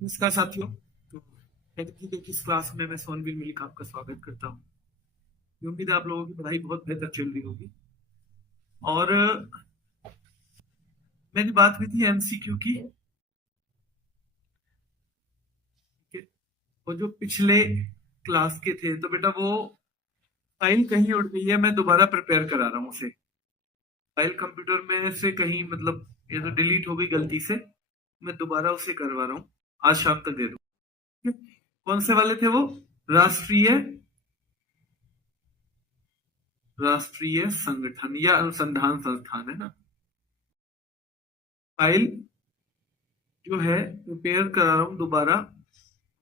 नमस्कार साथियों। तो की किस क्लास में मैं सोनवीर मलिक आपका स्वागत करता हूँ। उम्मीद है आप लोगों की पढ़ाई बहुत बेहतर चल रही होगी। और मेरी बात हुई थी एमसीक्यू की कि वो जो पिछले क्लास के थे, तो बेटा वो फाइल कहीं उड़ गई है, मैं दोबारा प्रिपेयर करा रहा हूँ उसे। फाइल कंप्यूटर में से कहीं मतलब ये तो डिलीट हो गई गलती से, मैं दोबारा उसे करवा रहा हूँ। आज शाम तक दे दूँ। कौन से वाले थे वो? राष्ट्रीय राष्ट्रीय संगठन या अनुसंधान संस्थान है ना। फाइल जो है प्रिपेयर करा रहा हूं दोबारा,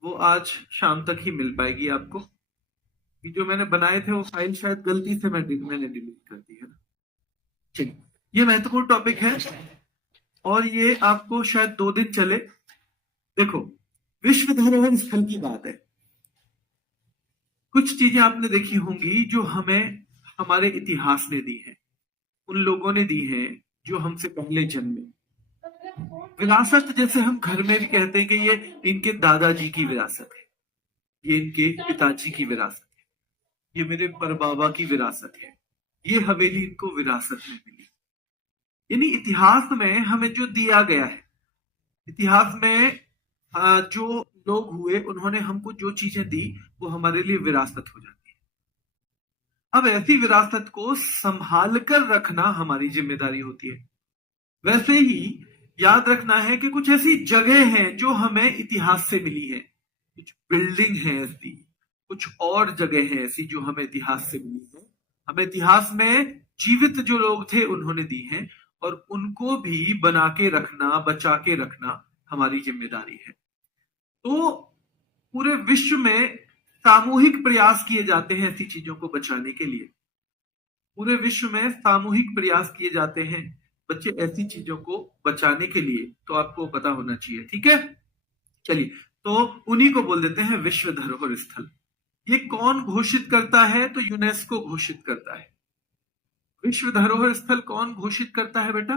वो आज शाम तक ही मिल पाएगी आपको। कि जो मैंने बनाए थे वो फाइल शायद गलती से मैंने डिलीट कर दी है ना। चलिए, ये महत्वपूर्ण टॉपिक है और ये आपको शायद 2 दिन चले। देखो, विश्व धरोहर स्थल की बात है। कुछ चीजें आपने देखी होंगी जो हमें हमारे इतिहास ने दी है, उन लोगों ने दी है जो हमसे पहले जन्मे। विरासत जैसे हम घर में भी कहते हैं कि ये इनके दादाजी की विरासत है, ये इनके पिताजी की विरासत है, ये मेरे परबाबा की विरासत है, ये हवेली इनको विरासत में मिली। यानी इतिहास में हमें जो दिया गया है, इतिहास में जो लोग हुए उन्होंने हमको जो चीजें दी वो हमारे लिए विरासत हो जाती है। अब ऐसी विरासत को संभाल कर रखना हमारी जिम्मेदारी होती है। वैसे ही याद रखना है कि कुछ ऐसी जगह हैं जो हमें इतिहास से मिली है, कुछ बिल्डिंग है ऐसी, कुछ और जगह है ऐसी जो हमें इतिहास से मिली है। हमें इतिहास में जीवित जो लोग थे उन्होंने दी है, और उनको भी बना के रखना, बचा के रखना हमारी जिम्मेदारी है। तो पूरे विश्व में सामूहिक प्रयास किए जाते हैं ऐसी चीजों को बचाने के लिए। पूरे विश्व में सामूहिक प्रयास किए जाते हैं बच्चे ऐसी चीजों को बचाने के लिए, तो आपको पता होना चाहिए। ठीक है, चलिए, तो उन्हीं को बोल देते हैं विश्व धरोहर स्थल। ये कौन घोषित करता है? तो यूनेस्को घोषित करता है। विश्व धरोहर स्थल कौन घोषित करता है बेटा?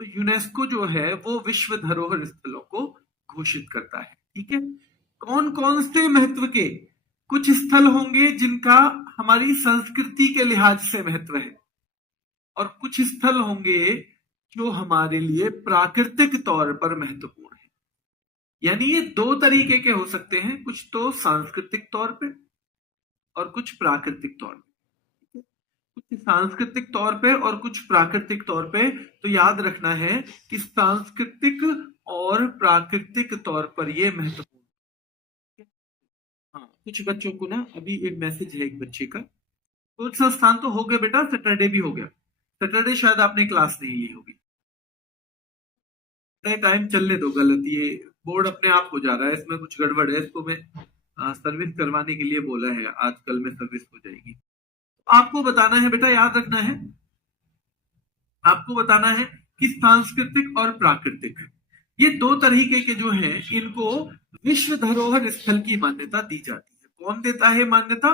तो यूनेस्को जो है वो विश्व धरोहर स्थलों को घोषित करता है। ठीक है, कौन कौन से महत्व के? कुछ स्थल होंगे जिनका हमारी संस्कृति के लिहाज से महत्व है, और कुछ स्थल होंगे जो हमारे लिए प्राकृतिक तौर पर महत्वपूर्ण है। यानी ये 2 तरीके के हो सकते हैं, कुछ तो सांस्कृतिक तौर पे और कुछ प्राकृतिक तौर पे। कुछ सांस्कृतिक तौर पे और कुछ प्राकृतिक तौर पे। तो याद रखना है कि सांस्कृतिक और प्राकृतिक तौर पर ये महत्वपूर्ण। हाँ, कुछ बच्चों को ना अभी एक मैसेज है एक बच्चे का। कुछ संस्थान तो हो गया बेटा, सैटरडे भी हो गया। सैटरडे शायद आपने क्लास नहीं ली होगी। टाइम चलने दो, गलत ये बोर्ड अपने आप हो जा रहा है, इसमें कुछ गड़बड़ है। इसको मैं सर्विस करवाने के लिए बोला है, आज कल में सर्विस हो जाएगी। आपको बताना है बेटा, याद रखना है, आपको बताना है कि सांस्कृतिक और प्राकृतिक, ये 2 तरीके के जो हैं इनको विश्व धरोहर स्थल की मान्यता दी जाती है। कौन देता है मान्यता?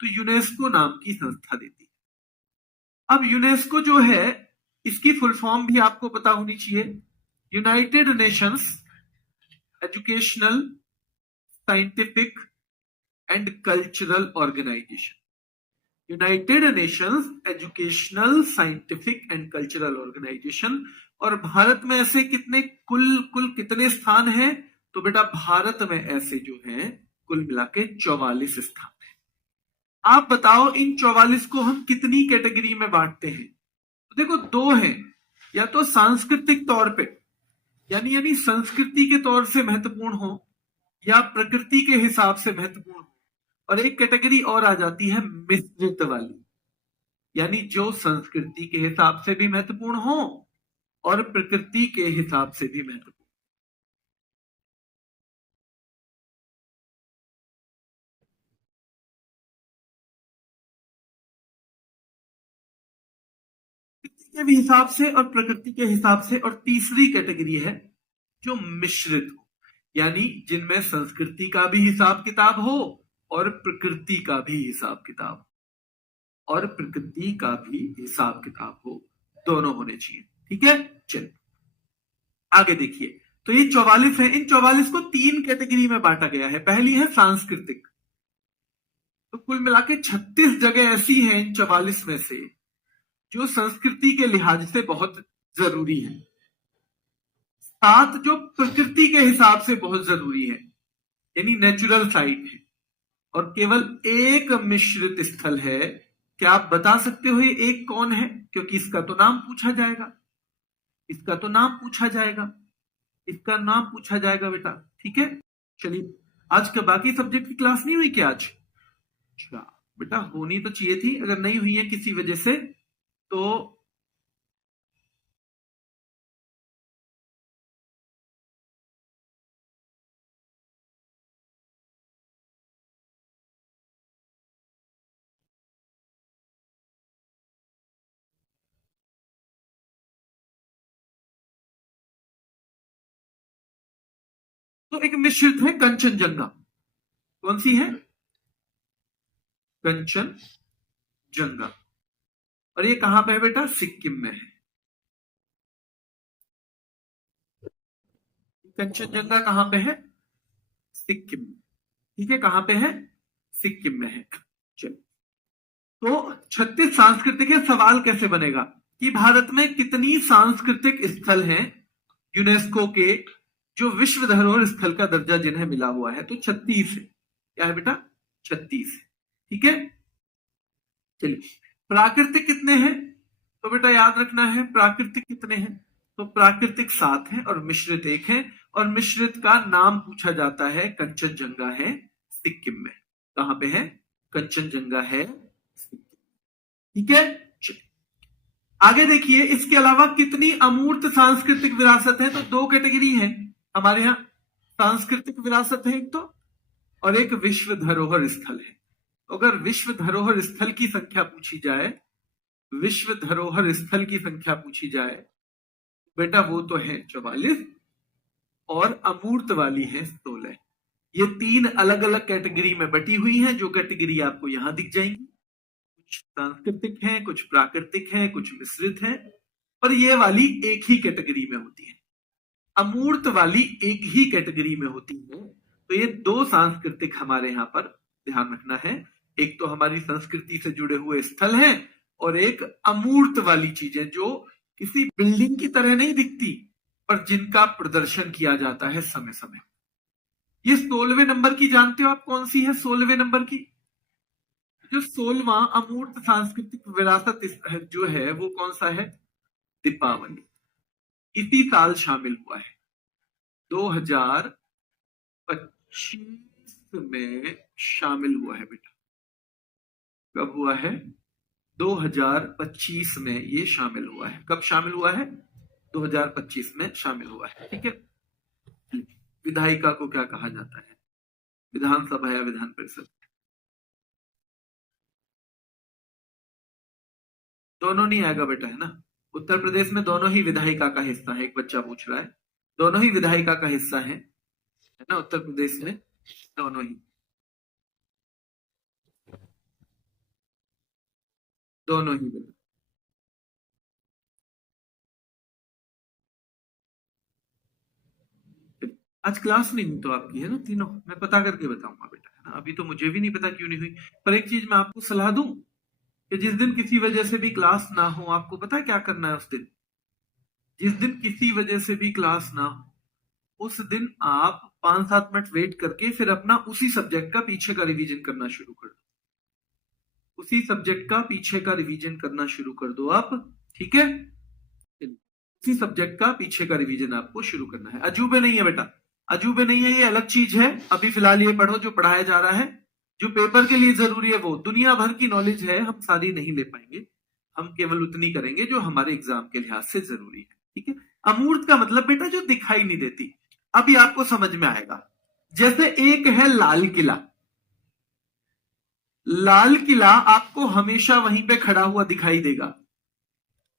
तो यूनेस्को नाम की संस्था देती है। अब यूनेस्को जो है, इसकी फुल फॉर्म भी आपको पता होनी चाहिए। United Nations Educational, Scientific and Cultural Organisation. United Nations Educational, Scientific and Cultural Organisation. और भारत में ऐसे कितने कुल कुल कितने स्थान हैं? तो बेटा भारत में ऐसे जो हैं कुल मिला के 44 स्थान हैं। आप बताओ इन 44 को हम कितनी कैटेगरी में बांटते हैं? तो देखो, 2 हैं। या तो सांस्कृतिक तौर पे, यानी संस्कृति के तौर से महत्वपूर्ण हो, या प्रकृति के हिसाब से महत्वपूर्ण हो। और एक कैटेगरी और आ जाती है मिश्रित वाली, यानी जो संस्कृति के हिसाब से भी महत्वपूर्ण हो और प्रकृति के हिसाब से भी महत्वपूर्ण। के भी हिसाब से और प्रकृति के हिसाब से। और तीसरी कैटेगरी है जो मिश्रित हो, यानी जिनमें संस्कृति का भी हिसाब किताब हो और प्रकृति का भी हिसाब किताब हो, दोनों होने चाहिए। ठीक है, चलिए आगे देखिए। तो ये 44 है। इन 44 को 3 कैटेगरी में बांटा गया है। पहली है सांस्कृतिक। तो कुल मिला के 36 जगह ऐसी हैं इन 44 में से जो संस्कृति के लिहाज से बहुत जरूरी है। 7 जो प्रकृति के हिसाब से बहुत जरूरी है, यानी नेचुरल साइट है। और केवल एक मिश्रित स्थल है। क्या आप बता सकते हो ये एक कौन है? क्योंकि इसका तो नाम पूछा जाएगा, इसका तो नाम पूछा जाएगा, इसका नाम पूछा जाएगा बेटा। ठीक है, चलिए। आज का बाकी सब्जेक्ट की क्लास नहीं हुई क्या आज? अच्छा बेटा, होनी तो चाहिए थी। अगर नहीं हुई है किसी वजह से तो एक मिश्रित है कंचनजंगा। कौन सी है? कंचनजंगा। और ये कहां पे है बेटा? सिक्किम में है। कंचनजंगा कहां पे है? सिक्किम में। ठीक है, कहां पे है? सिक्किम में है। चलो, तो 36 सांस्कृतिक है। सवाल कैसे बनेगा कि भारत में कितनी सांस्कृतिक स्थल हैं यूनेस्को के जो विश्व धरोहर स्थल का दर्जा जिन्हें मिला हुआ है? तो 36 है। क्या है बेटा? 36 है। ठीक है, चलिए। प्राकृतिक कितने हैं? तो बेटा याद रखना है, प्राकृतिक कितने हैं? तो प्राकृतिक 7 हैं और मिश्रित 1 है। और मिश्रित का नाम पूछा जाता है, कंचनजंगा है सिक्किम में। कहां पे है? कंचनजंगा है सिक्किम। ठीक है, आगे देखिए, इसके अलावा कितनी अमूर्त सांस्कृतिक विरासत है? तो 2 कैटेगरी है हमारे यहां। सांस्कृतिक विरासत है एक तो, और एक विश्व धरोहर स्थल है। अगर विश्व धरोहर स्थल की संख्या पूछी जाए, विश्व धरोहर स्थल की संख्या पूछी जाए बेटा, वो तो है 44 और अमूर्त वाली है 16। ये 3 अलग अलग कैटेगरी में बटी हुई हैं, जो कैटेगरी आपको यहां दिख जाएंगी। कुछ सांस्कृतिक हैं, कुछ प्राकृतिक हैं, कुछ मिश्रित हैं, और ये वाली एक ही कैटेगरी में होती है। अमूर्त वाली एक ही कैटेगरी में होती है। तो ये 2 सांस्कृतिक हमारे यहां पर ध्यान रखना है। एक तो हमारी संस्कृति से जुड़े हुए स्थल हैं, और एक अमूर्त वाली चीजें जो किसी बिल्डिंग की तरह नहीं दिखती, पर जिनका प्रदर्शन किया जाता है समय समय। ये 16वें नंबर की जानते हो आप कौन सी है? 16वें नंबर की जो 16वां अमूर्त सांस्कृतिक विरासत जो है वो कौन सा है? दीपावली। इसी साल शामिल हुआ है, 2025 में शामिल हुआ है बेटा। कब हुआ है? 2025 में ये शामिल हुआ है। कब शामिल हुआ है? 2025 में शामिल हुआ है। ठीक है, विधायिका को क्या कहा जाता है? विधानसभा या विधान परिषद? दोनों नहीं आएगा बेटा, है ना। उत्तर प्रदेश में दोनों ही विधायिका का हिस्सा है। एक बच्चा पूछ रहा है, दोनों ही विधायिका का हिस्सा है ना उत्तर प्रदेश में, दोनों ही, दोनों ही बेटा। आज क्लास नहीं हुई तो आपकी, है ना, तीनों। मैं पता करके बताऊंगा बेटा, है ना। अभी तो मुझे भी नहीं पता क्यों नहीं हुई। पर एक चीज मैं आपको सलाह दूं कि जिस दिन किसी वजह से भी क्लास ना हो, आपको पता है क्या करना है उस दिन? जिस दिन किसी वजह से भी क्लास ना हो, उस दिन आप 5-7 मिनट वेट करके फिर अपना उसी सब्जेक्ट का पीछे का रिवीजन करना शुरू कर दो। उसी सब्जेक्ट का पीछे का रिवीजन करना शुरू कर दो आप। ठीक है, उसी सब्जेक्ट का पीछे का रिवीजन आपको शुरू करना है। अजूबे नहीं है बेटा, अजूबे नहीं है, ये अलग चीज है। अभी फिलहाल ये पढ़ो जो पढ़ाया जा रहा है। जो पेपर के लिए जरूरी है वो दुनिया भर की नॉलेज है, हम सारी नहीं ले पाएंगे। हम केवल उतनी करेंगे जो हमारे एग्जाम के लिहाज से जरूरी है। ठीक है, अमूर्त का मतलब बेटा जो दिखाई नहीं देती। अभी आपको समझ में आएगा। जैसे एक है लाल किला। लाल किला आपको हमेशा वहीं पे खड़ा हुआ दिखाई देगा।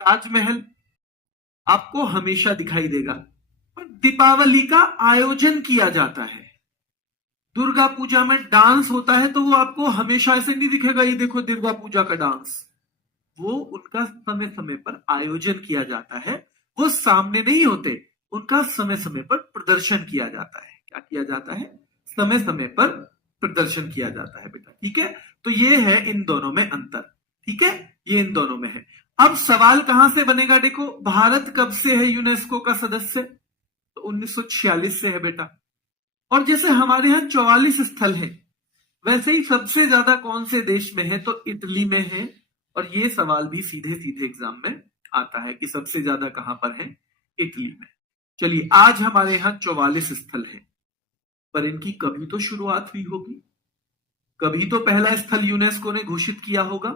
ताजमहल आपको हमेशा दिखाई देगा। पर दीपावली का आयोजन किया जाता है, दुर्गा पूजा में डांस होता है, तो वो आपको हमेशा ऐसे नहीं दिखेगा, ये देखो दुर्गा पूजा का डांस। वो उनका समय समय पर आयोजन किया जाता है, वो सामने नहीं होते। उनका समय समय पर प्रदर्शन किया जाता है। क्या किया जाता है? समय समय पर प्रदर्शन किया जाता है बेटा। ठीक है, तो ये है इन दोनों में अंतर। ठीक है, ये इन दोनों में है। अब सवाल कहां से बनेगा? देखो, भारत कब से है यूनेस्को का सदस्य? तो 1946 से है बेटा। और जैसे हमारे यहाँ 44 स्थल है, वैसे ही सबसे ज्यादा कौन से देश में है? तो इटली में है। और ये सवाल भी सीधे सीधे एग्जाम में आता है कि सबसे ज्यादा कहां पर है? इटली में। चलिए, आज हमारे यहाँ 44 स्थल है, पर इनकी कभी तो शुरुआत हुई होगी, कभी तो पहला स्थल यूनेस्को ने घोषित किया होगा।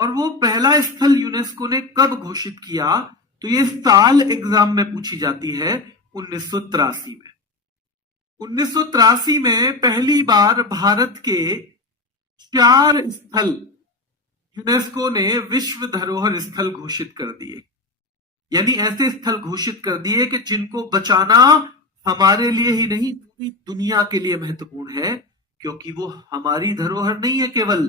और वो पहला स्थल यूनेस्को ने कब घोषित किया? तो ये साल एग्जाम में पूछी जाती है, 1983 में। 1983 में पहली बार भारत के 4 स्थल यूनेस्को ने विश्व धरोहर स्थल घोषित कर दिए। यानी ऐसे स्थल घोषित कर दिए कि जिनको बचाना हमारे लिए ही नहीं, पूरी दुनिया के लिए महत्वपूर्ण है, क्योंकि वो हमारी धरोहर नहीं है केवल,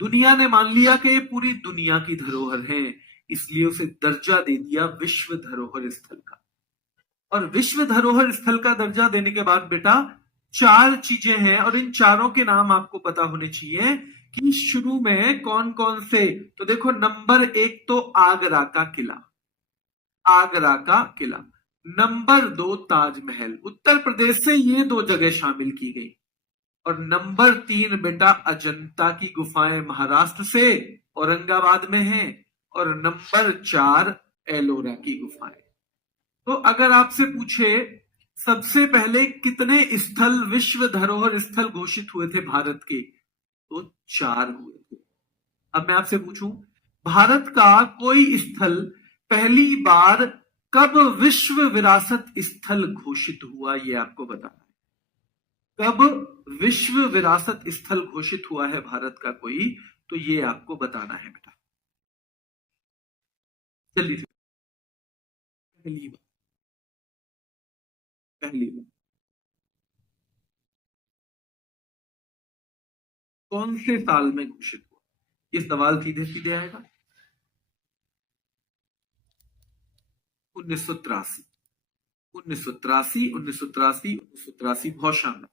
दुनिया ने मान लिया कि ये पूरी दुनिया की धरोहर है, इसलिए उसे दर्जा दे दिया विश्व धरोहर स्थल का। और विश्व धरोहर स्थल का दर्जा देने के बाद बेटा 4 चीजें हैं, और इन चारों के नाम आपको पता होने चाहिए कि शुरू में कौन कौन से। तो देखो, नंबर 1 तो आगरा का किला, आगरा का किला। नंबर 2 ताजमहल, उत्तर प्रदेश से ये 2 जगह शामिल की गई। और नंबर 3 बेटा अजंता की गुफाएं, महाराष्ट्र से औरंगाबाद में है। और नंबर 4 एलोरा की गुफाएं। तो अगर आपसे पूछे सबसे पहले कितने स्थल विश्व धरोहर स्थल घोषित हुए थे भारत के, तो 4 हुए थे। अब मैं आपसे पूछूं, भारत का कोई स्थल पहली बार कब विश्व विरासत स्थल घोषित हुआ, ये आपको बताना है। कब विश्व विरासत स्थल घोषित हुआ है भारत का कोई, तो ये आपको बताना है बेटा। चलिए, पहली बार कौन से साल में घोषित हुआ? ये सवाल सीधे सीधे आएगा। 1983, 1983, 1983, 1983। बहुत शानदार,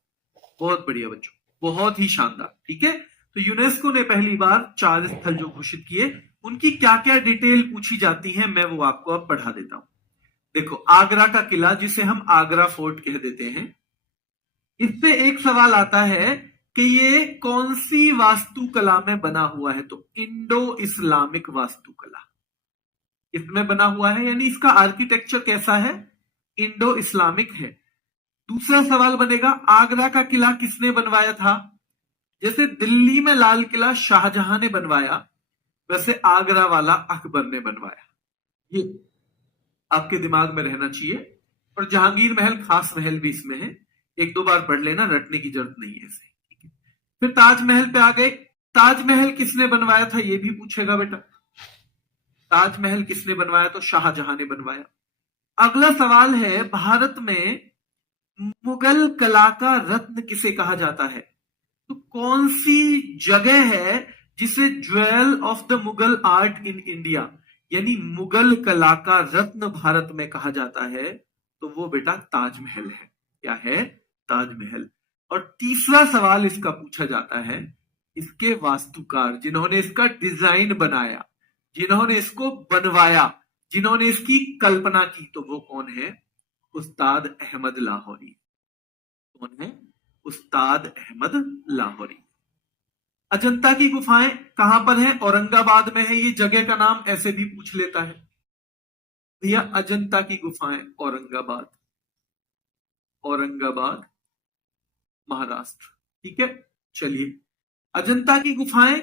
बहुत बढ़िया बच्चों, बहुत ही शानदार। ठीक है, तो यूनेस्को ने पहली बार 4 स्थल जो घोषित किए, उनकी क्या क्या डिटेल पूछी जाती है, मैं वो आपको अब पढ़ा देता हूं। देखो, आगरा का किला, जिसे हम आगरा फोर्ट कह देते हैं, इससे एक सवाल आता है कि ये कौन सी वास्तुकला में बना हुआ है? तो इंडो इस्लामिक वास्तुकला इसमें बना हुआ है, यानी इसका आर्किटेक्चर कैसा है? इंडो इस्लामिक है। दूसरा सवाल बनेगा, आगरा का किला किसने बनवाया था? जैसे दिल्ली में लाल किला शाहजहां ने बनवाया, वैसे आगरा वाला अकबर ने बनवाया। ये आपके दिमाग में रहना चाहिए। और जहांगीर महल खास महल भी इसमें है, 1-2 बार पढ़ लेना, रटने की जरूरत नहीं है इसे। फिर ताजमहल पे आ गए, ताजमहल किसने बनवाया था, ये भी पूछेगा बेटा। ताजमहल किसने बनवाया? तो शाहजहां ने बनवाया। अगला सवाल है, भारत में मुगल कला का रत्न किसे कहा जाता है? तो कौन सी जगह है जिसे jewel of the Mughal art in India, यानी मुगल कला का रत्न भारत में कहा जाता है? तो वो बेटा ताजमहल है। क्या है? ताजमहल। और तीसरा सवाल इसका पूछा जाता है, इसके वास्तुकार, जिन्होंने इसका डिजाइन बनाया, जिन्होंने इसको बनवाया, जिन्होंने इसकी कल्पना की, तो वो कौन है? उस्ताद अहमद लाहौरी। कौन है? उस्ताद अहमद लाहौरी। अजंता की गुफाएं कहां पर है? औरंगाबाद में है। ये जगह का नाम ऐसे भी पूछ लेता है भैया। अजंता की गुफाएं औरंगाबाद, औरंगाबाद महाराष्ट्र। ठीक है, चलिए, अजंता की गुफाएं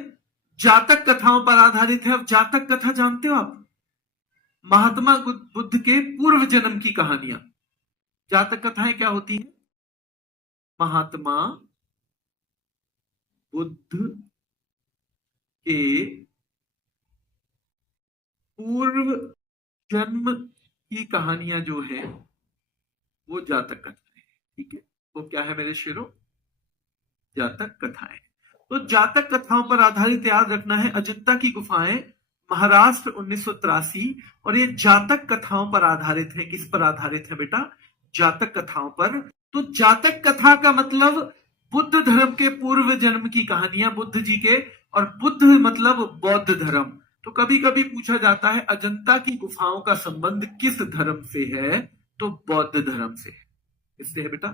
जातक कथाओं पर आधारित है। अब जातक कथा जानते हो आप? महात्मा बुद्ध के पूर्व जन्म की कहानियां। जातक कथाएं क्या होती हैं? महात्मा बुद्ध के पूर्व जन्म की कहानियां जो है, वो जातक कथाएं। ठीक है, वो क्या है मेरे शेरों? जातक कथाएं। तो जातक कथाओं पर आधारित याद रखना है, अजंता की गुफाएं महाराष्ट्र 1983, और ये जातक कथाओं पर आधारित है। किस पर आधारित है बेटा? जातक कथाओं पर। तो जातक कथा का मतलब बुद्ध धर्म के पूर्व जन्म की कहानियां, बुद्ध जी के, और बुद्ध मतलब बौद्ध धर्म। तो कभी कभी पूछा जाता है अजंता की गुफाओं का संबंध किस धर्म से है? तो बौद्ध धर्म से। इससे है बेटा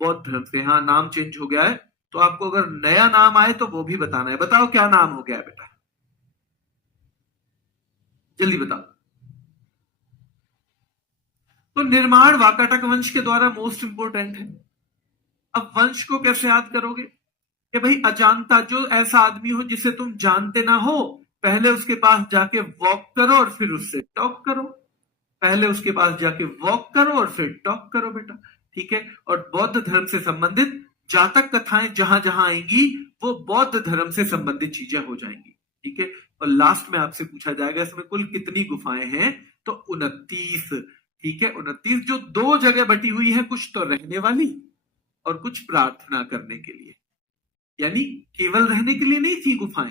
बौद्ध धर्म से। हाँ, नाम चेंज हो गया है, तो आपको अगर नया नाम आए तो वो भी बताना है। बताओ क्या नाम हो गया है बेटा, जल्दी बताओ। तो निर्माण वाकाटक वंश के द्वारा मोस्ट इंपोर्टेंट है। अब वंश को कैसे याद करोगे? कि भाई अजानता, जो ऐसा आदमी हो जिसे तुम जानते ना हो, पहले उसके पास जाके वॉक करो और फिर उससे टॉक करो। पहले उसके पास जाके वॉक करो और फिर टॉक करो बेटा, ठीक है। और बौद्ध धर्म से संबंधित जातक कथाएं जहां जहां आएंगी वो बौद्ध धर्म से संबंधित चीजें हो जाएंगी, ठीक है। और लास्ट में आपसे पूछा जाएगा इसमें कुल कितनी गुफाएं हैं? तो 29, ठीक है, 29, जो दो जगह बटी हुई है, कुछ तो रहने वाली और कुछ प्रार्थना करने के लिए। यानी केवल रहने के लिए नहीं थी गुफाएं,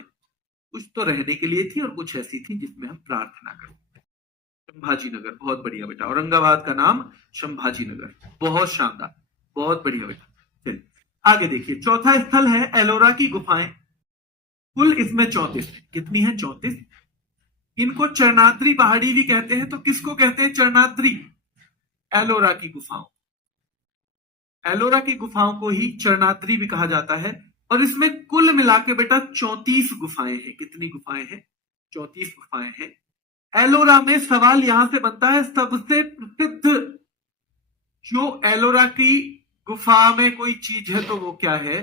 कुछ तो रहने के लिए थी और कुछ ऐसी थी जिसमें हम प्रार्थना करते। संभाजी नगर, बहुत बढ़िया बेटा। औरंगाबाद का नाम संभाजी नगर, बहुत शानदार, बहुत बढ़िया बेटा। चलिए आगे देखिए, चौथा स्थल है एलोरा की गुफाएं। कुल इसमें 34, कितनी है? 34। इनको चरनाद्री पहाड़ी भी कहते हैं। तो किसको कहते हैं चरनाद्री? एलोरा की गुफाओं, एलोरा की गुफाओं को ही चरनाद्री भी कहा जाता है। और इसमें कुल मिलाके बेटा 34 गुफाएं हैं। कितनी गुफाएं हैं? 34 गुफाएं हैं। एलोरा में सवाल यहां से बनता है, सबसे प्रसिद्ध जो एलोरा की गुफा में कोई चीज है तो वो क्या है?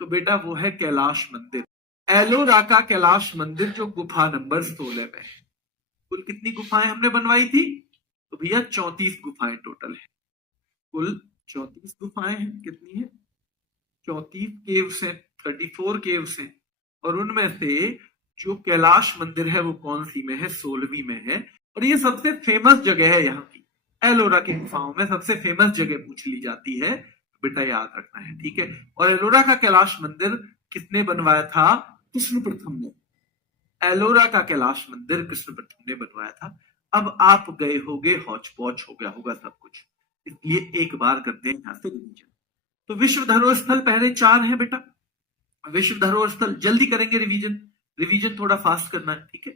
तो बेटा वो है कैलाश मंदिर। एलोरा का कैलाश मंदिर जो गुफा नंबर 16 में है। कुल कितनी गुफाएं हमने बनवाई थी? तो भैया 34 गुफाएं टोटल है। कुल 34 गुफाएं हैं। कितनी है? 34 केव्स हैं, 34 केव्स हैं। और उनमें से जो कैलाश मंदिर है वो कौन सी में है? 16वीं में है। और ये सबसे फेमस जगह है यहाँ की। एलोरा की गुफाओं में सबसे फेमस जगह पूछ ली जाती है, बेटा याद रखना है, ठीक है। और एलोरा का कैलाश मंदिर किसने बनवाया था? कृष्ण प्रथम ने। एलोरा का कैलाश मंदिर कृष्ण प्रथम ने बनवाया था। अब आप गए होगे, हौच पौच हो गया होगा सब कुछ, इसलिए एक बार करते हैं यहां से रिवीजन। तो विश्व धरोहर स्थल पहले 4 हैं बेटा। विश्व धरोहर स्थल जल्दी करेंगे रिवीजन, रिवीजन थोड़ा फास्ट करना है, ठीक है।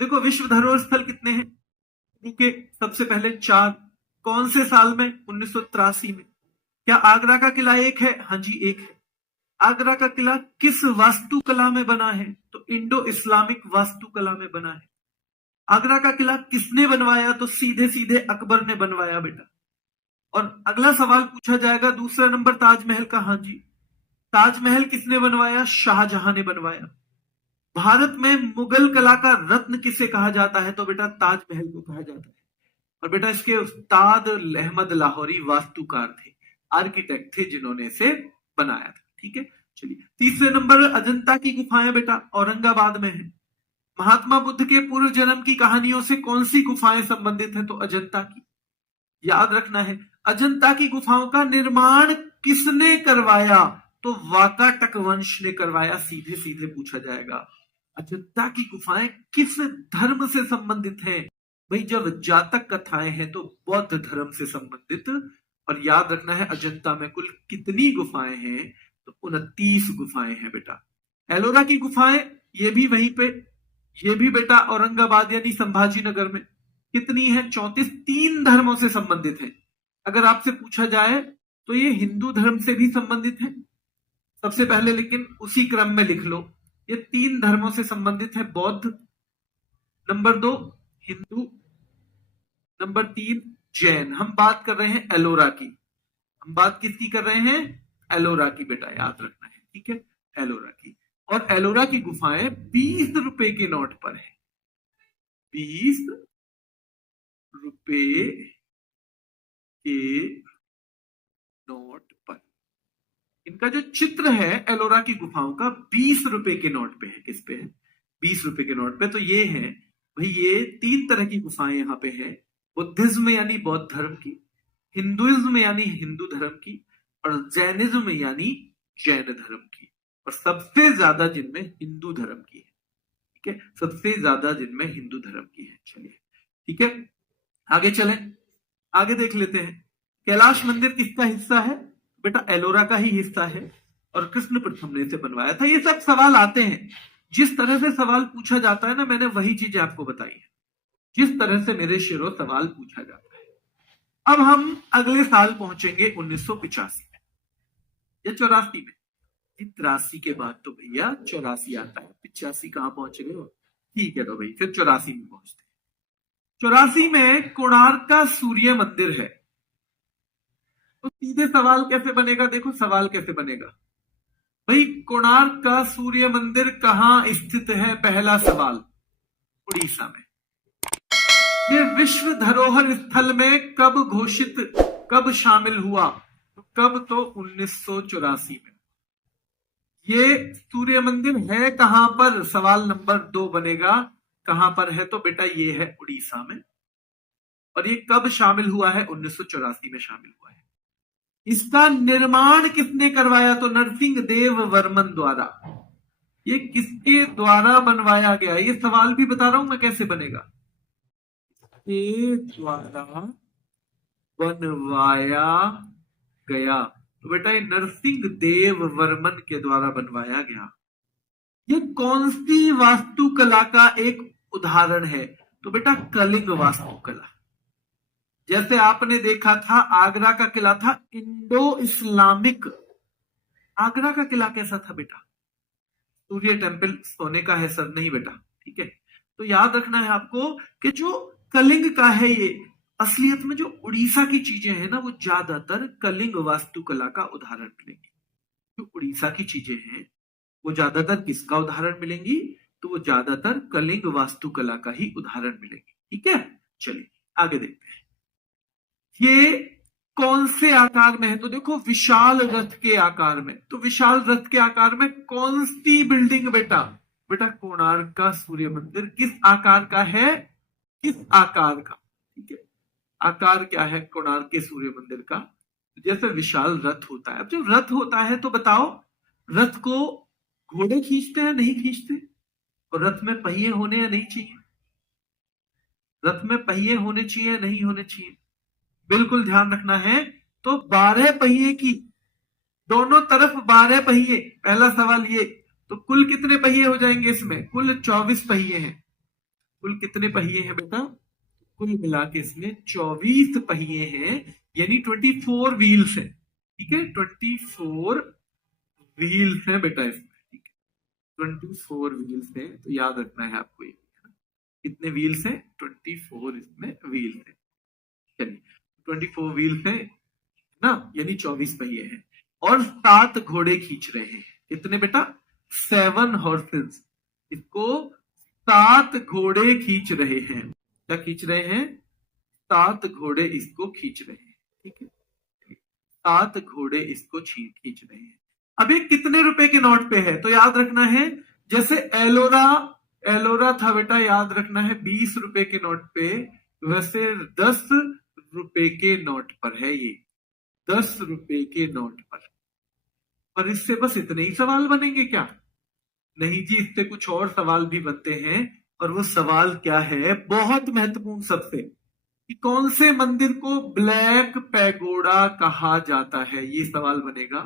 देखो विश्व धरोहर स्थल कितने हैं? रुके, सबसे पहले 4। कौन से साल में? 1983 में। क्या आगरा का किला एक है? हाँ जी एक है। आगरा का किला किस वास्तुकला में बना है? तो इंडो इस्लामिक वास्तुकला में बना है। आगरा का किला किसने बनवाया? तो सीधे सीधे अकबर ने बनवाया बेटा। और अगला सवाल पूछा जाएगा दूसरा नंबर ताजमहल का। हाँ जी, ताजमहल किसने बनवाया? शाहजहां ने बनवाया। भारत में मुगल कला का रत्न किसे कहा जाता है? तो बेटा ताजमहल को कहा जाता है। और बेटा इसके उस्ताद अहमद लाहौरी वास्तुकार थे, आर्किटेक्ट थे जिन्होंने इसे बनाया था, ठीक है। चलिए तीसरे नंबर अजंता की गुफाएं बेटा औरंगाबाद में है। महात्मा बुद्ध के पूर्व जन्म की कहानियों से कौन सी गुफाएं संबंधित है? तो अजंता की। याद रखना है अजंता की गुफाओं का निर्माण किसने करवाया? तो वाकाटक वंश ने करवाया। सीधे सीधे पूछा जाएगा अजंता की गुफाएं किस धर्म से संबंधित हैं? भाई जब जातक कथाएं हैं तो बौद्ध धर्म से संबंधित। और याद रखना है अजंता में कुल कितनी गुफाएं हैं? तो 29 गुफाएं हैं बेटा। एलोरा की गुफाएं ये भी वहीं पे, ये भी बेटा औरंगाबाद यानी संभाजी नगर में। कितनी है? 34। 3 धर्मों से संबंधित है। अगर आपसे पूछा जाए तो ये हिंदू धर्म से भी संबंधित है सबसे पहले, लेकिन उसी क्रम में लिख लो। ये 3 धर्मों से संबंधित है, बौद्ध, नंबर 2 हिंदू, नंबर 3 जैन। हम बात कर रहे हैं एलोरा की। हम बात किसकी कर रहे हैं? एलोरा की बेटा, याद रखना है, ठीक है, एलोरा की। और एलोरा की गुफाएं 20 रुपए के नोट पर है। 20 रुपए के नोट पर इनका जो चित्र है एलोरा की गुफाओं का 20 रुपए के नोट पे है। किस पे है? 20 रुपए के नोट पे। तो ये है भाई, ये 3 तरह की गुफाएं यहाँ पे है। बुद्धिज्म यानी बौद्ध धर्म की, हिंदुइज्म यानी हिंदू धर्म की, और जैनिज्म यानी जैन धर्म की। और सबसे ज्यादा जिनमें हिंदू धर्म की है, ठीक है, सबसे ज्यादा जिनमें हिंदू धर्म की है। चलिए ठीक है, आगे चलें, आगे देख लेते हैं। कैलाश मंदिर किसका हिस्सा है? बेटा एलोरा का ही हिस्सा है और कृष्ण प्रथम ने इसे बनवाया था। ये सब सवाल आते हैं, जिस तरह से सवाल पूछा जाता है ना, मैंने वही चीजें आपको बताई है, जिस तरह से मेरे शेरों सवाल पूछा जाता है। अब हम अगले साल पहुंचेंगे 1985 में या 84 में। 83 के बाद तो भैया 84 आता है, 85 कहां पहुंच गए हो? ठीक है, तो भाई फिर 84 में पहुंचते हैं। 84 में कोणार्क का सूर्य मंदिर है। तो सीधे सवाल कैसे बनेगा? देखो सवाल कैसे बनेगा भाई, कोणार्क का सूर्य मंदिर कहां स्थित है? पहला सवाल, उड़ीसा में। ये विश्व धरोहर स्थल में कब घोषित, कब शामिल हुआ? तो कब? तो 1984 में। ये सूर्य मंदिर है कहां पर? सवाल नंबर 2 बनेगा, कहां पर है? तो बेटा ये है उड़ीसा में। और ये कब शामिल हुआ है? 1984 में शामिल हुआ है। इसका निर्माण किसने करवाया? तो नरसिंह देव वर्मन द्वारा। ये किसके द्वारा बनवाया गया? ये सवाल भी बता रहा हूं मैं कैसे बनेगा। के द्वारा बनवाया गया। तो बेटा ये नरसिंह देव वर्मन के द्वारा बनवाया गया। ये कौन सी वास्तुकला का एक उदाहरण है? तो बेटा कलिंग वास्तुकला। जैसे आपने देखा था आगरा का किला था इंडो इस्लामिक। आगरा का किला कैसा था बेटा? सूर्य टेम्पल सोने का है सर? नहीं बेटा, ठीक है। तो याद रखना है आपको कि जो कलिंग का है, ये असलियत में जो उड़ीसा की चीजें हैं ना, वो ज्यादातर कलिंग वास्तुकला का उदाहरण मिलेंगी। जो उड़ीसा की चीजें हैं वो ज्यादातर किसका उदाहरण मिलेंगी? तो वो ज्यादातर कलिंग वास्तुकला का ही उदाहरण मिलेंगी। ठीक है, चलिए आगे देखते हैं। ये कौन से आकार में है? तो देखो विशाल रथ के आकार में। तो विशाल रथ के आकार में कौन सी बिल्डिंग बेटा? बेटा कोणार्क का सूर्य मंदिर किस आकार का है? किस आकार का? ठीक है, आकार क्या है कोणार्क के सूर्य मंदिर का? जैसे विशाल रथ होता है। अब जब रथ होता है तो बताओ, रथ को घोड़े खींचते हैं नहीं खींचते? और रथ में पहिए होने या नहीं चाहिए? रथ में पहिए होने चाहिए या नहीं होने चाहिए? बिल्कुल ध्यान रखना है। तो 12 पहिए की, दोनों तरफ 12 पहिए। पहला सवाल ये, तो कुल कितने पहिए हो जाएंगे इसमें? कुल 24 पहिए हैं। कुल कितने पहिए हैं बेटा? कुल मिला के इसमें 24 पहिए हैं, यानी 24 व्हील्स है। ठीक है, 24 व्हील्स है बेटा इसमें। ठीक है, 24 व्हील्स है, तो याद रखना है आपको ये। कितने व्हील्स हैं? 24 इसमें व्हील्स है। चलिए 24 व्हील्स है ना, यानी 24 पहिए हैं। और 7 घोड़े खींच रहे हैं। कितने बेटा? 7 हॉर्सेस। इसको 7 घोड़े खींच रहे हैं। क्या खींच रहे हैं? 7 घोड़े इसको खींच रहे हैं। ठीक है, 7 घोड़े इसको खींच रहे हैं। अब ये कितने रुपए के नोट पे है? तो याद रखना है, जैसे एलोरा था बेटा, याद रखना है 20 रुपए के नोट पे, वैसे 10 रुपए के नोट पर है ये। 10 रुपए के नोट पर। और इससे बस इतने ही सवाल बनेंगे क्या? नहीं जी, इससे कुछ और सवाल भी बनते हैं। और वो सवाल क्या है? बहुत महत्वपूर्ण सबसे, कि कौन से मंदिर को ब्लैक पैगोडा कहा जाता है? ये सवाल बनेगा।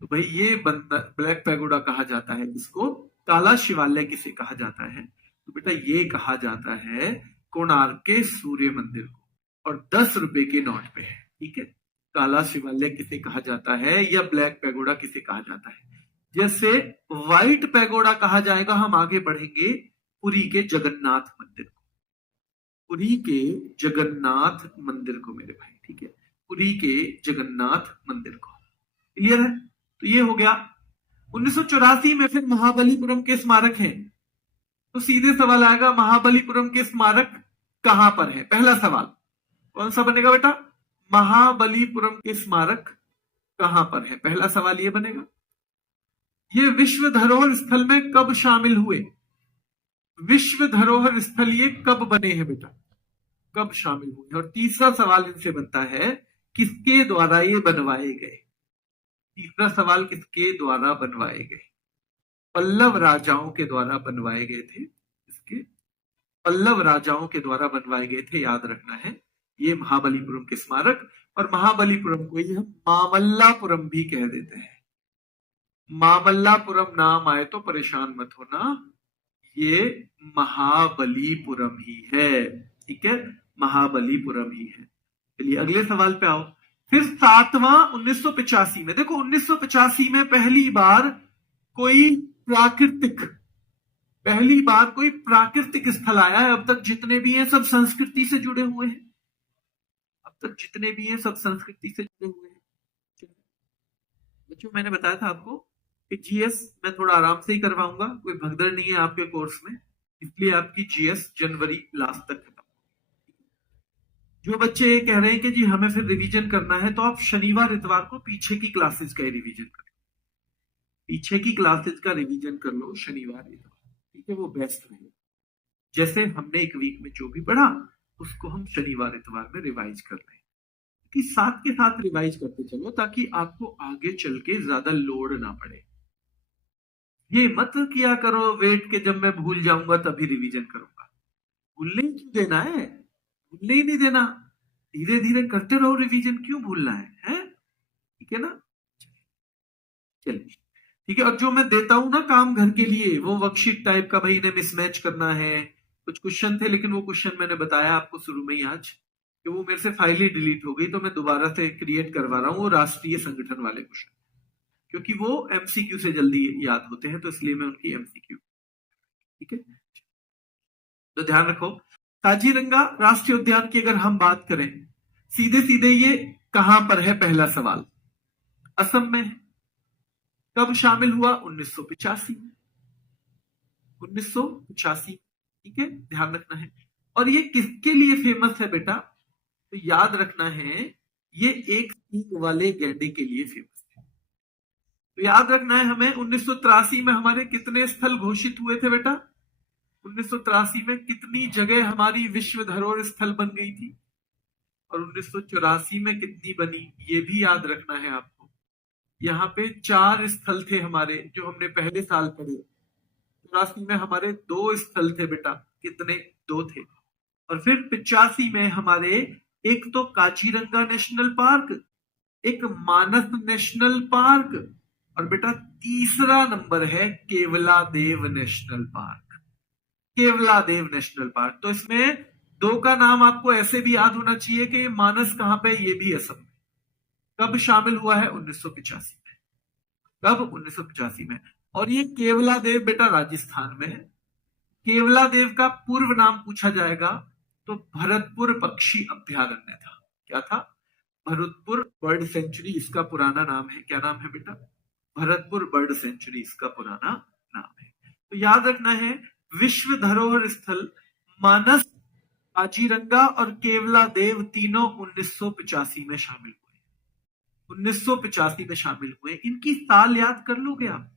तो भाई ये ब्लैक पैगोडा कहा जाता है इसको। काला शिवालय किसे कहा जाता है? तो बेटा ये कहा जाता है कोणार्क के सूर्य मंदिर को, और 10 रुपए के नोट पे है। ठीक है, काला शिवालय किसे कहा जाता है या ब्लैक पैगोडा किसे कहा जाता है? जैसे व्हाइट पैगोडा कहा जाएगा, हम आगे बढ़ेंगे, पुरी के जगन्नाथ मंदिर को। पुरी के जगन्नाथ मंदिर को मेरे भाई। ठीक है, पुरी के जगन्नाथ मंदिर को। क्लियर है? तो ये हो गया। 1984 में फिर महाबलीपुरम के स्मारक हैं। तो सीधे सवाल आएगा, महाबलीपुरम के स्मारक कहां पर है? पहला सवाल कौन सा बनेगा बेटा? महाबलीपुरम के स्मारक कहां पर है? पहला सवाल ये बनेगा। ये विश्व धरोहर स्थल में कब शामिल हुए? विश्व धरोहर स्थल ये कब बने हैं बेटा? कब शामिल हुए? और तीसरा सवाल इनसे बनता है, किसके द्वारा ये बनवाए गए? तीसरा सवाल किसके द्वारा बनवाए गए? पल्लव राजाओं के द्वारा बनवाए गए थे। पल्लव राजाओं के द्वारा बनवाए गए थे, याद रखना है। ये महाबलीपुरम के स्मारक, और महाबलीपुरम को ये हम मामल्लापुरम भी कह देते हैं। मामल्लापुरम नाम आए तो परेशान मत होना, ये महाबलीपुरम ही है, ठीक है, महाबलीपुरम ही है। चलिए अगले सवाल पे आओ। फिर 7वां 1985 में, देखो 1985 में पहली बार कोई प्राकृतिक स्थल आया है। अब तक जितने भी हैं सब संस्कृति से जुड़े हुए हैं, बच्चों मैंने बताया था आपको कि जीएस मैं थोड़ा आराम से ही करवाऊंगा, कोई भगदड़ नहीं है आपके कोर्स में, इसलिए आपकी जीएस जनवरी लास्ट तक खत्म। जो बच्चे ये कह रहे हैं कि जी हमें फिर रिवीजन करना है, तो आप शनिवार इतवार को पीछे की क्लासेस का रिवीजन कर लो, पीछे की क्लासेस का रिवीजन कर लो शनिवार इतवार, ठीक है, वो बेस्ट रहेगा। जैसे हमने एक वीक में जो भी पढ़ा उसको हम शनिवार इतवार में रिवाइज कर लें, कि साथ के साथ रिवाइज करते चलो ताकि आपको आगे चल के ज्यादा लोड ना पड़े। ये मत किया करो वेट के जब मैं भूल जाऊंगा तभी रिवीजन करूंगा, भूलने ही क्यों देना है, भूलने ही नहीं देना, धीरे धीरे करते रहो रिवीजन, क्यों भूलना है? ठीक है ना, चलिए ठीक है। और जो मैं देता हूं ना काम घर के लिए, वो वर्कशीट टाइप का, भाई इन्हें मिसमैच करना है, कुछ क्वेश्चन थे लेकिन वो क्वेश्चन मैंने बताया आपको शुरू में ही आज कि वो मेरे से फाइल ही डिलीट हो गई, तो मैं दोबारा से क्रिएट करवा रहा हूँ वो राष्ट्रीय संगठन वाले क्वेश्चन, क्योंकि वो एमसीक्यू से जल्दी याद होते हैं, तो इसलिए मैं उनकी एमसीक्यू, ठीक है। तो ध्यान रखो, काजीरंगा राष्ट्रीय उद्यान की अगर हम बात करें, सीधे सीधे ये कहां पर है, पहला सवाल असम में है। कब शामिल हुआ? 1985 में, 1985, ठीक है, ध्यान रखना है। और ये किसके लिए फेमस है बेटा? तो याद रखना है, ये एक सींग वाले गैंडे के लिए फेमस है। तो याद रखना है हमें, 1983 में हमारे कितने स्थल घोषित हुए थे बेटा? 1983 में कितनी जगह हमारी विश्व धरोहर स्थल बन गई थी, और 1984 में कितनी बनी, ये भी याद रखना है आपको। यहाँ पे 4 स्थल थे हमारे, जो हमने पहले साल पढ़े। 84 में हमारे 2 स्थल थे बेटा, कितने? 2 थे। और फिर 85 में हमारे एक तो काजीरंगा नेशनल पार्क, एक मानस नेशनल पार्क, और बेटा तीसरा नंबर है Keoladeo national park, Keoladeo national park. तो इसमें 2 का नाम आपको ऐसे भी याद होना चाहिए कि मानस कहां पे, ये भी असम में। कब शामिल हुआ है? 1985 में। कब? 1985 में। और ये केवलादेव बेटा राजस्थान में है। केवलादेव का पूर्व नाम पूछा जाएगा तो भरतपुर पक्षी अभ्यारण्य था। क्या था? भरतपुर बर्ड सेंचुरी इसका पुराना नाम है। क्या नाम है बेटा? भरतपुर बर्ड सेंचुरी इसका पुराना नाम है। तो याद रखना है, विश्व धरोहर स्थल मानस, काजीरंगा और केवलादेव तीनों 1985 में शामिल हुए। 1985 में शामिल हुए। इनकी साल याद कर लोगे आप?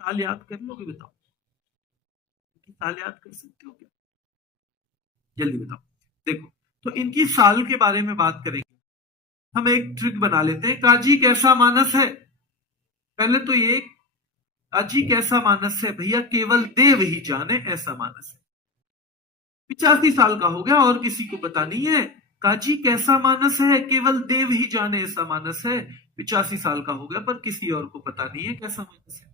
साल याद कर लोगे? बताओ, इनकी साल याद कर सकते हो क्या? जल्दी बताओ। देखो, तो इनकी साल के बारे में बात करेंगे। हम एक ट्रिक बना लेते हैं। काजी कैसा मानस है? पहले तो ये काजी कैसा मानस है भैया, केवल देव ही जाने ऐसा मानस है। 85 साल का हो गया और किसी को पता नहीं है। काजी कैसा मानस है, केवल देव ही जाने ऐसा मानस है। 85 साल का हो गया पर किसी और को पता नहीं है कैसा मानस है।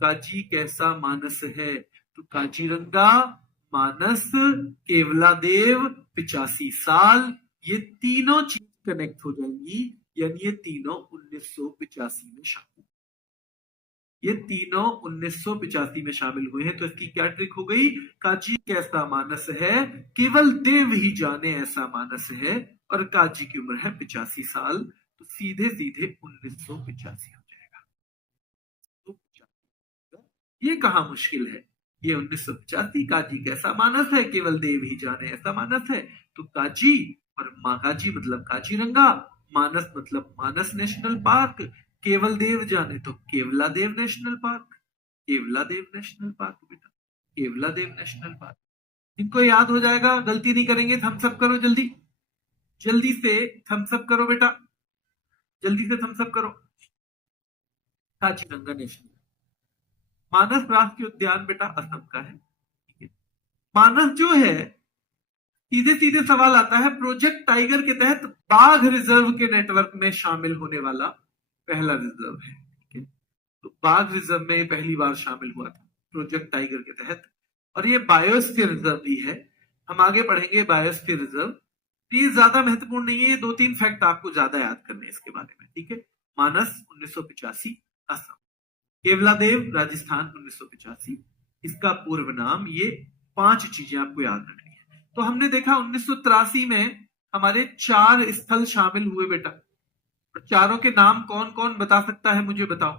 काजी कैसा मानस है? तो काजीरंगा, मानस, केवलादेव, 85 साल, ये तीनों चीज कनेक्ट हो जाएंगी, यानी ये तीनों 1985 में शामिल, ये तीनों 1985 में शामिल हुए हैं। तो इसकी क्या ट्रिक हो गई? काजी कैसा मानस है, केवल देव ही जाने ऐसा मानस है, और काजी की उम्र है 85 साल, तो सीधे सीधे 1985 हो जाएगा। तो ये कहां मुश्किल है? ये 1985, काजी कैसा मानस है, केवल देव ही जाने ऐसा मानस है। तो काजी और काजी मतलब काजीरंगा, मानस मतलब मानस नेशनल पार्क, केवल देव जाने तो Keoladeo national park, Keoladeo national park बेटा, केवलादेव नेशनल पार्क। इनको याद हो जाएगा, गलती नहीं करेंगे। थम्स अप करो जल्दी, जल्दी से थम्स अप करो बेटा, जल्दी से थम्स अप करो। काजीरंगा नेशनल मानस राष्ट्रीय उद्यान बेटा असम का है, ठीक है। मानस जो है, सीधे सीधे सवाल आता है, प्रोजेक्ट टाइगर के तहत बाघ रिजर्व के नेटवर्क में शामिल होने वाला पहला रिजर्व है। ठीक है, तो बाघ रिजर्व में पहली बार शामिल हुआ था प्रोजेक्ट टाइगर के तहत, और ये बायोस्फीयर रिजर्व भी है। हम आगे पढ़ेंगे बायोस्फीयर रिजर्व। ये ज्यादा महत्वपूर्ण नहीं है, 2-3 फैक्ट आपको ज्यादा याद करने इसके बारे में। ठीक है, मानस 1985 असम, केवलादेव राजस्थान 1985 इसका पूर्व नाम। ये 5 चीजें आपको याद रखनी है। तो हमने देखा 1983 में हमारे 4 स्थल शामिल हुए बेटा, और चारों के नाम कौन कौन बता सकता है मुझे बताओ।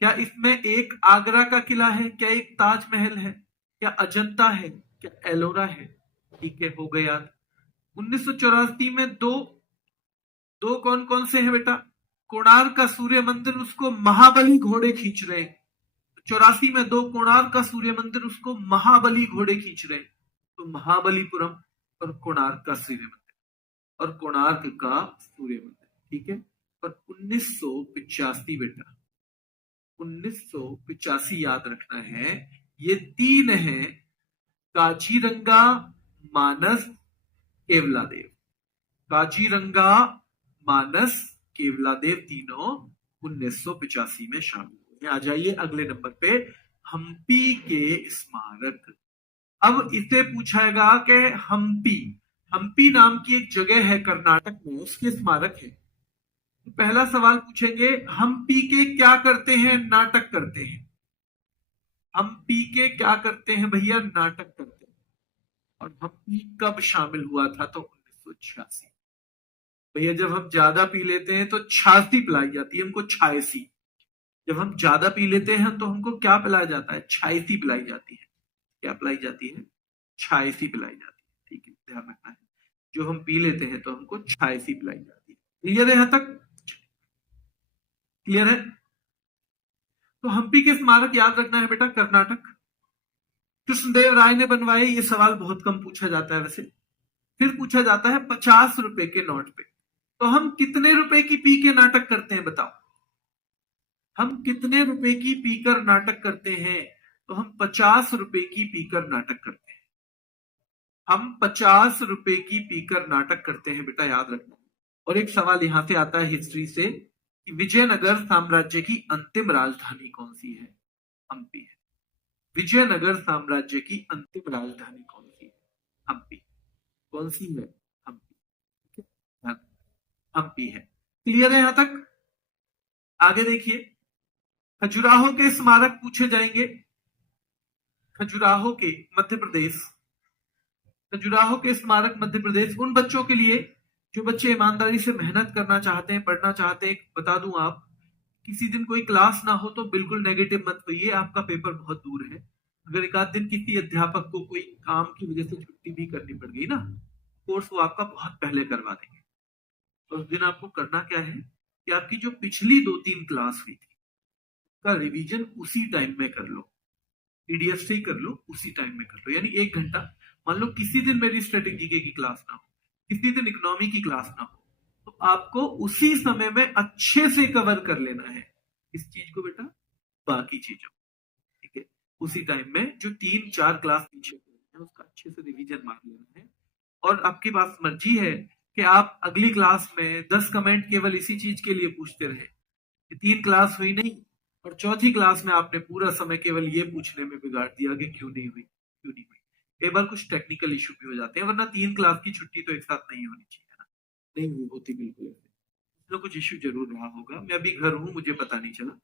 क्या इसमें एक आगरा का किला है, क्या एक ताजमहल है, क्या अजंता है, क्या एलोरा है? ठीक है, हो गए याद। 1984 में दो कौन कौन से हैं बेटा? कोणार्क का सूर्य मंदिर, उसको महाबली घोड़े खींच रहे हैं। 84 में 2 कोणार्क का सूर्य मंदिर, उसको महाबली घोड़े खींच रहे हैं। तो महाबलीपुरम और कोणार्क का सूर्य मंदिर, और कोणार्क का सूर्य मंदिर। ठीक है, और 1985 बेटा, 1985 याद रखना है। ये 3 है, काजीरंगा, मानस, केवलादेव। काजीरंगा, मानस, केवलादेव तीनों 1985 में शामिल हुए। आ जाइए अगले नंबर पे, हम्पी के स्मारक। अब इसे पूछाएगा कि हम्पी नाम की एक जगह है कर्नाटक में, उसके स्मारक है। तो पहला सवाल पूछेंगे, हम्पी के क्या करते हैं? नाटक करते हैं। हम्पी के क्या करते हैं भैया? नाटक करते हैं। और हम्पी कब शामिल हुआ था? तो 1986। भैया जब हम ज्यादा पी लेते हैं तो छाछी पिलाई जाती है हमको, छायसी। जब हम ज्यादा पी लेते हैं तो हमको क्या पिलाया जाता है? छायसी पिलाई जाती है। क्या पिलाई जाती है? छायसी पिलाई जाती है। ठीक है, ध्यान रखना है, जो हम पी लेते हैं तो हमको छायसी पिलाई जाती है। क्लियर है यहां तक? क्लियर है? तो हम्पी के स्मारक याद रखना है बेटा, कर्नाटक। कृष्णदेव राय ने बनवाए, ये सवाल बहुत कम पूछा जाता है वैसे। फिर पूछा जाता है 50 रुपए के नोट पे। तो हम कितने रुपए की पी के नाटक करते हैं बताओ? हम कितने रुपए की पीकर नाटक करते हैं? तो हम 50 रुपए की पीकर नाटक करते हैं। हम 50 रुपए की पीकर नाटक करते हैं बेटा, याद रखना। और एक सवाल यहां से आता है हिस्ट्री से, कि विजयनगर साम्राज्य की अंतिम राजधानी कौन सी है? हम्पी है। विजयनगर साम्राज्य की अंतिम राजधानी कौन सी है? हम्पी। कौन सी है? हम्पी। हम्पी है। क्लियर है यहां तक? आगे देखिए, खजुराहो के स्मारक पूछे जाएंगे। खजुराहो के, मध्य प्रदेश। खजुराहो के स्मारक मध्य प्रदेश उन बच्चों के लिए जो बच्चे ईमानदारी से मेहनत करना चाहते हैं, पढ़ना चाहते हैं। बता दूं आप, किसी दिन कोई क्लास ना हो तो बिल्कुल नेगेटिव मत होइए, आपका पेपर बहुत दूर है। अगर एक आध दिन किसी अध्यापक को कोई काम की वजह से छुट्टी भी करनी पड़ गई ना, कोर्स वो आपका बहुत पहले करवा देंगे। तो उस दिन आपको करना क्या है कि आपकी जो पिछली 2-3 क्लास हुई थी का रिवीजन उसी टाइम में कर लो, पीडीएफ से ही कर लो, उसी टाइम में कर लो। यानी 1 घंटा, मान लो किसी दिन मेरी स्ट्रेटेजी की क्लास ना हो, किसी दिन इकोनॉमी की क्लास ना हो, तो आपको उसी समय में अच्छे से कवर कर लेना है इस चीज को बेटा, बाकी चीजों। ठीक है, उसी टाइम में जो 3-4 क्लास पीछे है उसका अच्छे से रिवीजन मार लेना है। और आपके पास मर्जी है कि आप अगली क्लास में 10 कमेंट केवल इसी चीज के लिए पूछते रहे कि 3 क्लास हुई नहीं, और चौथी क्लास में आपने पूरा समय केवल ये पूछने में बिगाड़ दिया कि क्यों नहीं हुई, क्यों नहीं हुई। कई बार कुछ टेक्निकल इशू भी हो जाते हैं, वरना 3 क्लास की छुट्टी तो एक साथ नहीं होनी चाहिए ना, नहीं हुई होती बिल्कुल। तो कुछ इशू जरूर रहा होगा, मैं अभी घर हूं, मुझे पता नहीं चला।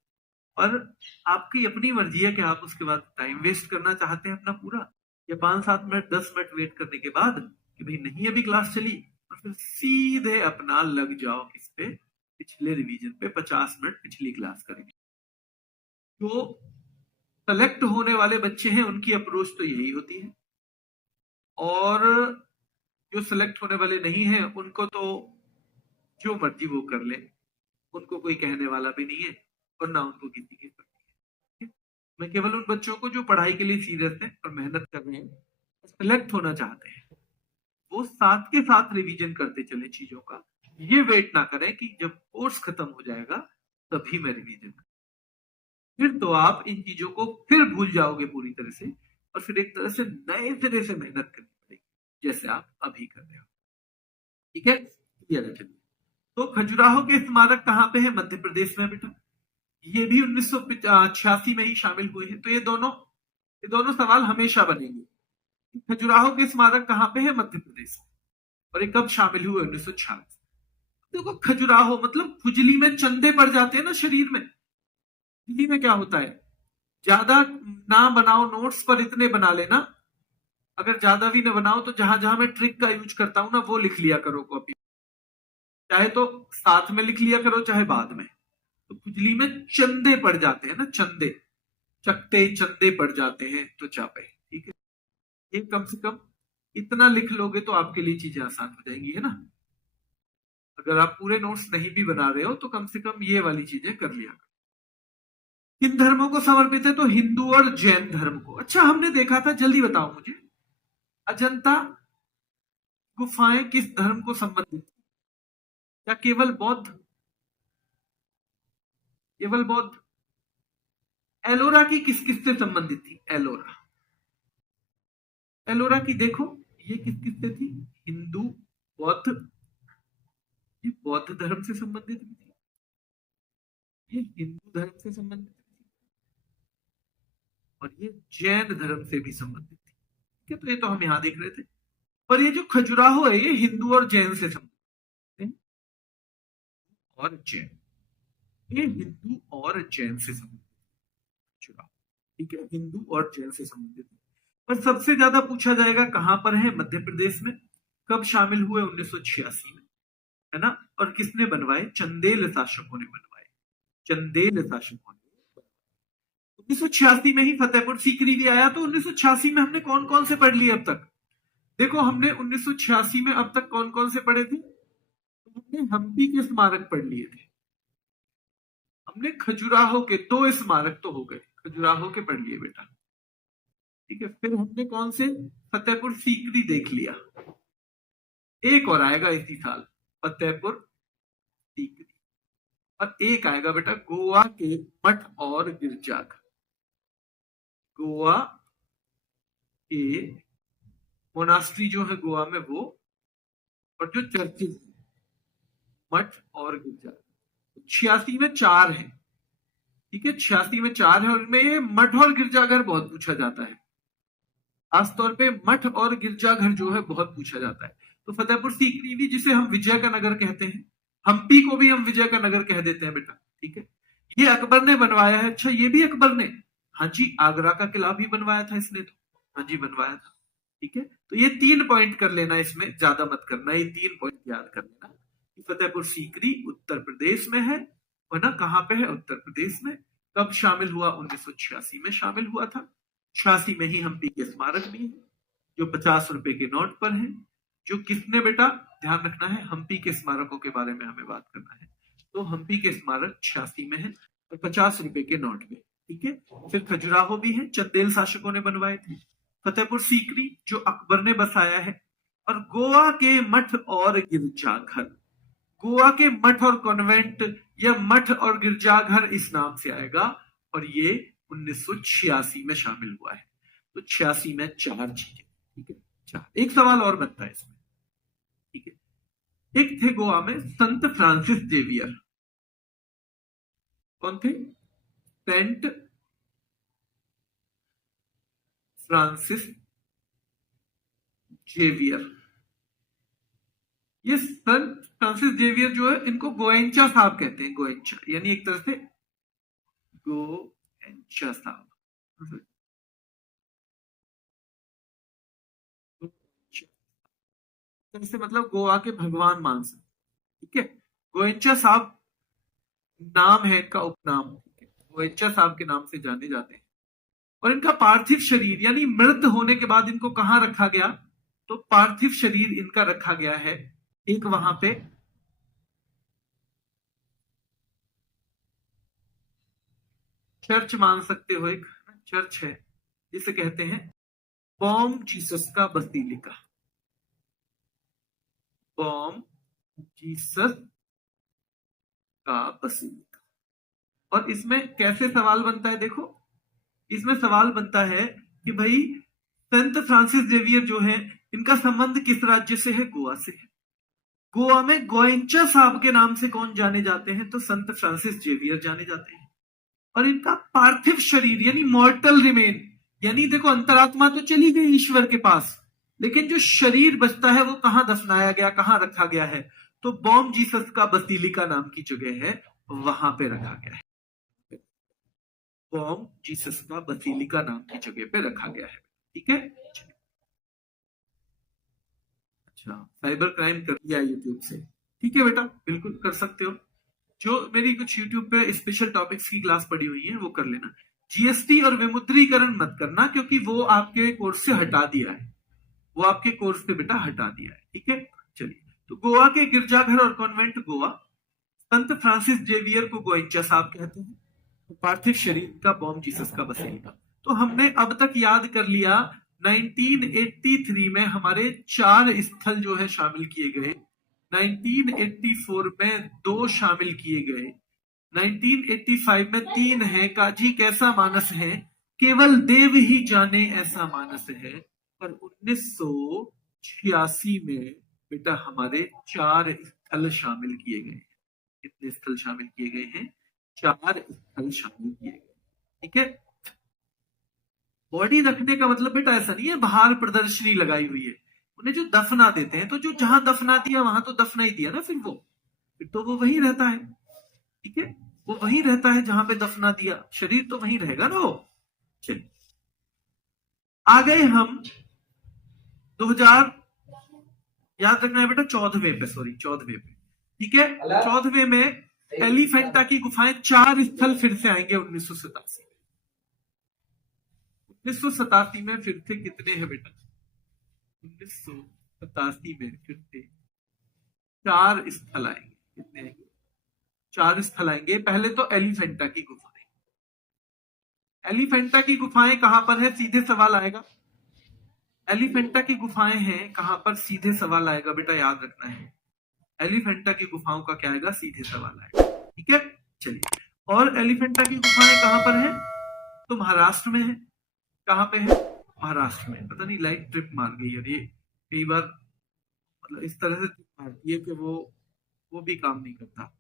और आपकी अपनी मर्जी है कि आप उसके बाद टाइम वेस्ट करना चाहते हैं अपना पूरा, या 5-7 मिनट 10 मिनट वेट करने के बाद कि भाई नहीं अभी क्लास चली, और फिर सीधे अपना लग जाओ किस पे, पिछले रिवीजन पे। 50 मिनट पिछली क्लास करेंगे। जो सेलेक्ट होने वाले बच्चे हैं उनकी अप्रोच तो यही होती है, और जो सेलेक्ट होने वाले नहीं है उनको तो जो मर्जी वो कर ले, उनको कोई कहने वाला भी नहीं है और ना उनको किसी की पड़ती है। मैं केवल उन बच्चों को जो पढ़ाई के लिए सीरियस है और मेहनत कर रहे हैं, सेलेक्ट होना चाहते हैं, वो साथ के साथ रिवीजन करते चले चीजों का। ये वेट ना करें कि जब कोर्स खत्म हो जाएगा तभी मैं रिवीजन, फिर तो आप इन चीजों को फिर भूल जाओगे पूरी तरह से। और फिर एक तरह से नए सिरे से मेहनत करनी पड़ेगी, जैसे आप अभी कर रहे हो। ठीक है, क्लियर है? चलिए, तो खजुराहो के स्मारक कहाँ पे है? मध्य प्रदेश में बेटा। ये भी 1986 में ही शामिल हुए हैं। तो ये दोनों सवाल हमेशा बनेंगे। खजुराहो के स्मारक कहाँ पे है? मध्य प्रदेश में। और ये कब शामिल हुए? 1986। देखो, खजुराहो मतलब खुजली में चंदे पड़ जाते हैं ना शरीर में। खुजली में क्या होता है, ज्यादा ना बनाओ नोट्स, पर इतने बना लेना। अगर ज्यादा भी ना बनाओ तो जहां जहां मैं ट्रिक का यूज करता हूं ना, वो लिख लिया करो कॉपी, चाहे तो साथ में लिख लिया करो चाहे बाद में। तो खुजली में चंदे पड़ जाते हैं ना, चंदे, चकते चंदे पड़ जाते हैं तो चापे। ठीक है, ये कम से कम इतना लिख लोगे तो आपके लिए चीजें आसान हो जाएंगी, है ना। अगर आप पूरे नोट्स नहीं भी बना रहे हो तो कम से कम ये वाली चीजें कर लिया करो। किन धर्मों को समर्पित है? तो हिंदू और जैन धर्म को। अच्छा, हमने देखा था, जल्दी बताओ मुझे, अजंता गुफाएं किस धर्म को संबंधित थी? क्या केवल बौद्ध? केवल बौद्ध? एलोरा की किस किस से संबंधित थी? एलोरा, एलोरा की देखो, ये किस किस से थी? हिंदू, बौद्ध, ये बौद्ध धर्म से संबंधित भी थी, ये हिंदू धर्म से संबंधित थी, और ये जैन धर्म से भी संबंधित थी। ठीक है, तो ये तो हम यहां देख रहे थे। पर ये जो खजुराहो है, ये हिंदू और जैन से संबंधित है। और जैन, ये हिंदू और जैन से संबंधित खजुराहो। ठीक है, हिंदू और जैन से संबंधित है। पर सबसे ज्यादा पूछा जाएगा कहां पर है? मध्य प्रदेश में। कब शामिल हुए? 1986 में, है ना। और किसने बनवाए? चंदेल शासकों ने बनवाए, चंदेल शासकों ने। 1986 में ही फतेहपुर सीकरी भी आया। तो 1986 में हमने कौन कौन से पढ़ लिए अब तक? देखो, हमने 1986 में अब तक कौन कौन से पढ़े थे? हमने हम्पी के स्मारक पढ़ लिए थे, हमने खजुराहो के 2 स्मारक तो हो गए, खजुराहो के पढ़ लिए बेटा। ठीक है, फिर हमने कौन से? फतेहपुर सीकरी देख लिया। एक और आएगा इसी साल, फतेहपुर सीकरी। और एक आएगा बेटा गोवा के मठ और गिरजाघर, गोवा के मोनास्ट्री जो है गोवा में वो, और जो चर्चेज, मठ और गिरजाघर। 86 में 4 है। ठीक है, 86 में 4 है, और इनमें ये मठ और गिरजाघर बहुत पूछा जाता है। खासतौर पे मठ और गिरजाघर जो है बहुत पूछा जाता है। तो फतेहपुर सीकरी भी, जिसे हम विजय का नगर कहते हैं, हम्पी को भी हम विजय का नगर कह देते हैं बेटा। ठीक है, ये अकबर ने बनवाया है। अच्छा, ये भी अकबर ने? हाँ जी, आगरा का किला भी बनवाया था इसने तो। हाँ जी, बनवाया था। ठीक है, तो ये 3 पॉइंट कर लेना, इसमें ज्यादा मत करना, ये 3 पॉइंट याद कर लेना। फतेहपुर सीकरी उत्तर प्रदेश में है ना। कहां पे है? उत्तर प्रदेश में। कब शामिल हुआ? 1986 में शामिल हुआ था। 86 में ही हम्पी के स्मारक भी है, जो 50 रुपए के नोट पर है। जो किसने बेटा, ध्यान रखना है, हम्पी के स्मारकों के बारे में हमें बात करना है। तो हम्पी के स्मारक 86 में है और 50 रुपए के नोट में। ठीक है, फिर खजुराहो भी है, चंदेल शासकों ने बनवाए थे। फतेहपुर सीकरी जो अकबर ने बसाया है, और गोवा के मठ और गिरजाघर। गोवा के मठ और कॉन्वेंट, या मठ और गिरजाघर इस नाम से आएगा, और ये 1986 में शामिल हुआ है। तो 86 में 4 चीजें। ठीक है, 4। एक सवाल और बनता है इसमें। ठीक है, एक थे गोवा में संत फ्रांसिस जेवियर। कौन थे? Saint Francis Xavier. ये संत फ्रांसिस जेवियर जो है, इनको गोएंचा साहब कहते हैं। गोएंचा यानी एक तरह से गोएंचा साहब, से मतलब गोवा के भगवान मान सकते। ठीक है, गोएंचा साहब नाम है इनका, उपनाम। गोएंचा साहब के नाम से जाने जाते हैं। और इनका पार्थिव शरीर, यानी मृत होने के बाद इनको कहां रखा गया? तो पार्थिव शरीर इनका रखा गया है एक वहां पे चर्च मान सकते हो, एक चर्च है जिसे कहते हैं बॉम जीसस का बसीलिका। बॉम जीसस का बसीलिका। और इसमें कैसे सवाल बनता है? देखो, इसमें सवाल बनता है कि भाई संत फ्रांसिस जेवियर जो है, इनका संबंध किस राज्य से है? गोवा से है। गोवा में गोएंचा साहब के नाम से कौन जाने जाते हैं? तो संत फ्रांसिस जेवियर जाने जाते हैं। और इनका पार्थिव शरीर यानी मॉर्टल रिमेन, यानी देखो अंतरात्मा तो चली गई ईश्वर के पास, लेकिन जो शरीर बचता है वो कहां दफनाया गया, कहां रखा गया है? तो बॉम जीसस का बसीलिका नाम की जगह है, वहां पे रखा गया है। बॉम जीसस का बसीलिका नाम की जगह पे रखा गया है। ठीक है, अच्छा साइबर क्राइम कर दिया यूट्यूब से, ठीक है बेटा, बिल्कुल कर सकते हो। जो मेरी कुछ यूट्यूब पे स्पेशल टॉपिक्स की क्लास पड़ी हुई है वो कर लेना। जीएसटी और विमुद्रीकरण मत करना, क्योंकि वो आपके कोर्स से हटा दिया है, वो आपके कोर्स पे बेटा हटा दिया है। ठीक है, चलिए। तो गोवा के गिरजाघर और कॉन्वेंट गोवा, संत फ्रांसिस जेवियर को गोएंचा साहब कहते हैं, तो पार्थिव शरीर का बॉम जीसस का बसेलिका। तो हमने अब तक याद कर लिया 1983 में हमारे 4 स्थल जो है शामिल किए गए, 1984 में 2 शामिल किए गए, 1985 में 3 है, काजी कैसा मानस है, केवल देव ही जाने ऐसा मानस है। पर 1986 में बेटा हमारे 4 स्थल शामिल किए गए हैं। कितने स्थल शामिल किए गए हैं? 4 स्थल शामिल किए गए। ठीक है, बॉडी रखने का मतलब बेटा ऐसा नहीं है बाहर प्रदर्शनी लगाई हुई है, उन्हें जो दफना देते हैं, तो जो जहां दफना दिया वहां तो दफना ही दिया ना, फिर तो वो वही रहता है। ठीक है, वो वही रहता है जहां पे दफना दिया, शरीर तो वही रहेगा ना वो। चलिए आ गए हम 2000, याद रखना है बेटा 14वें पे, सॉरी 14वें पे। ठीक है, 14वें में एलिफेंटा की गुफाएं 4 स्थल फिर से आएंगे 1987 में। 1987 में फिर से कितने हैं बेटा? 1987 में फिर से 4 स्थल आएंगे। कितने हैं? 4 स्थल आएंगे। पहले तो एलिफेंटा की गुफाएं। एलिफेंटा की गुफाएं कहां पर है? सीधे सवाल आएगा, एलिफेंटा की गुफाएं हैं कहां पर? सीधे सवाल आएगा बेटा, याद रखना है। एलिफेंटा की गुफाओं का क्या आएगा? सीधे सवाल आएगा। ठीक है, चलिए। और एलिफेंटा की गुफाएं कहां पर है? तो महाराष्ट्र में है। कहां पे है? महाराष्ट्र में। पता नहीं लाइट ट्रिप मार गई यार, ये कई बार मतलब इस तरह से ट्रिप मारती है कि वो भी काम नहीं करता।